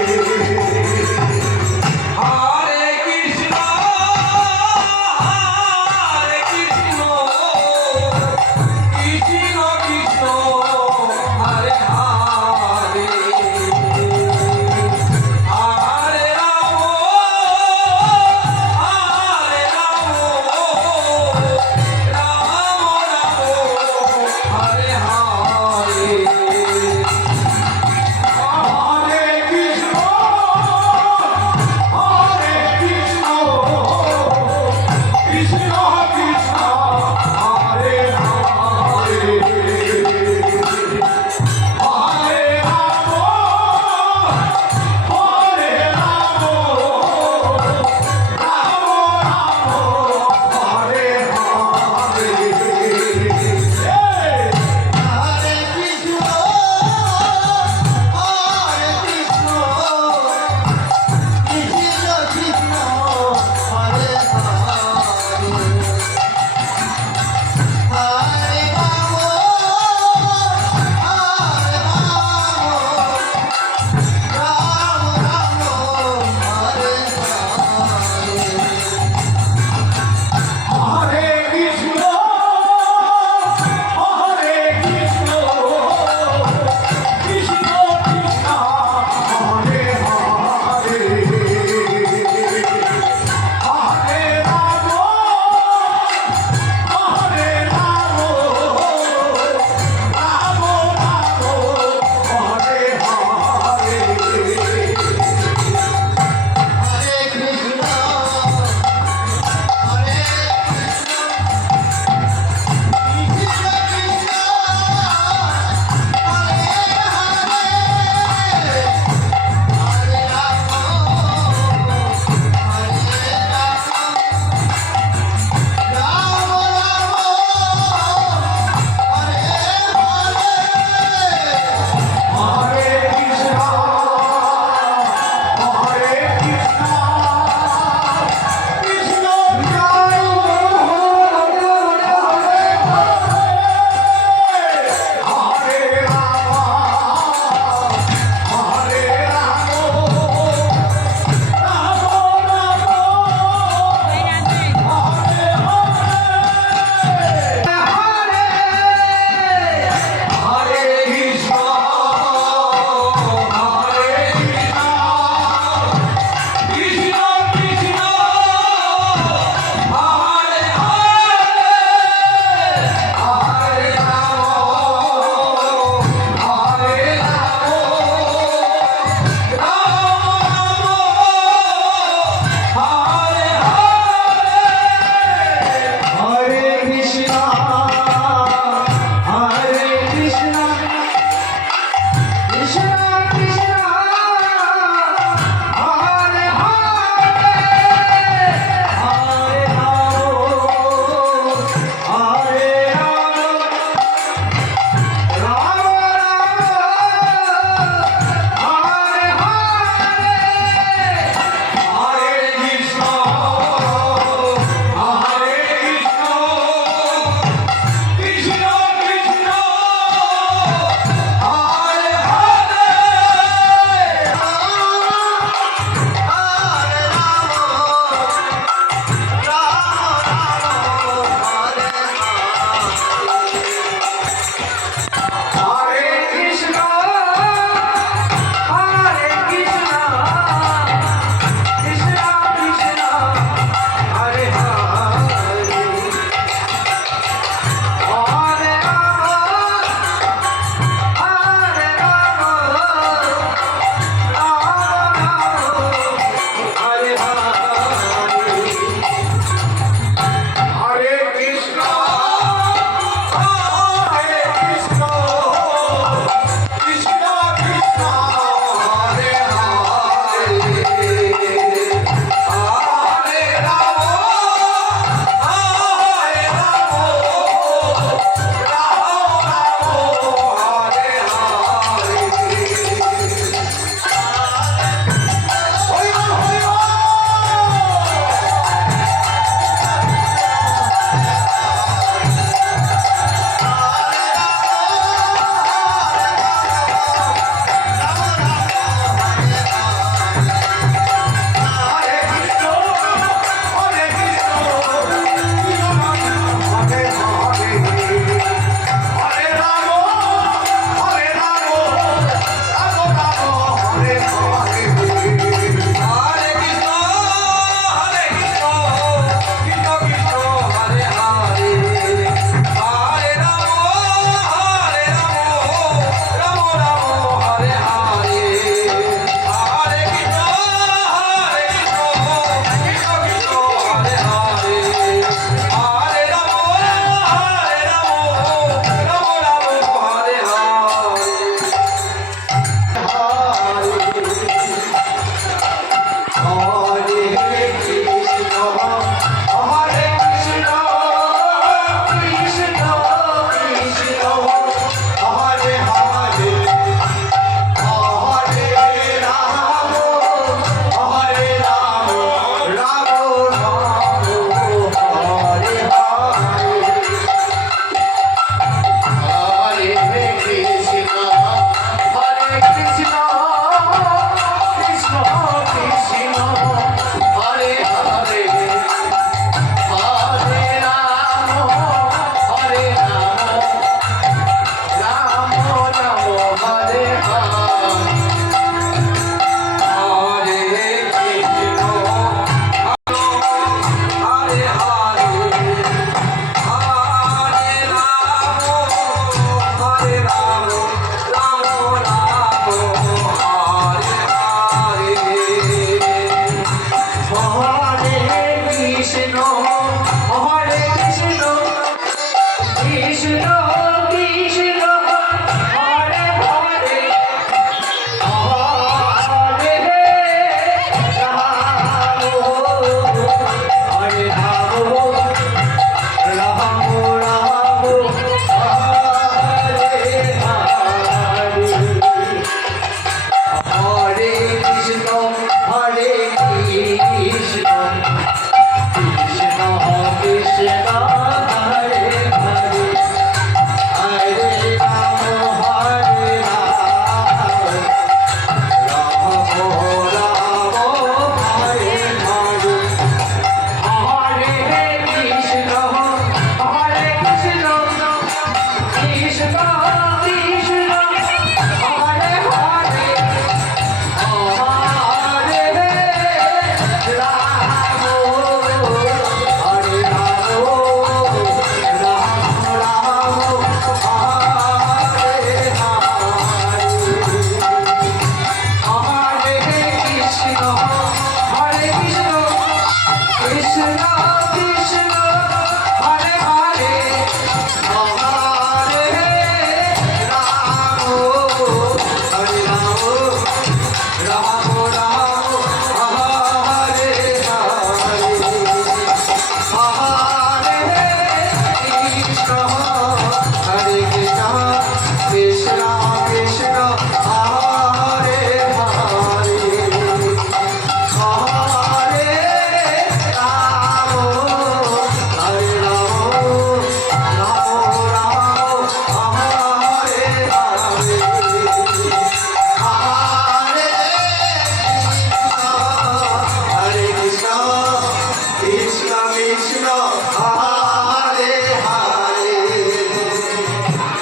you.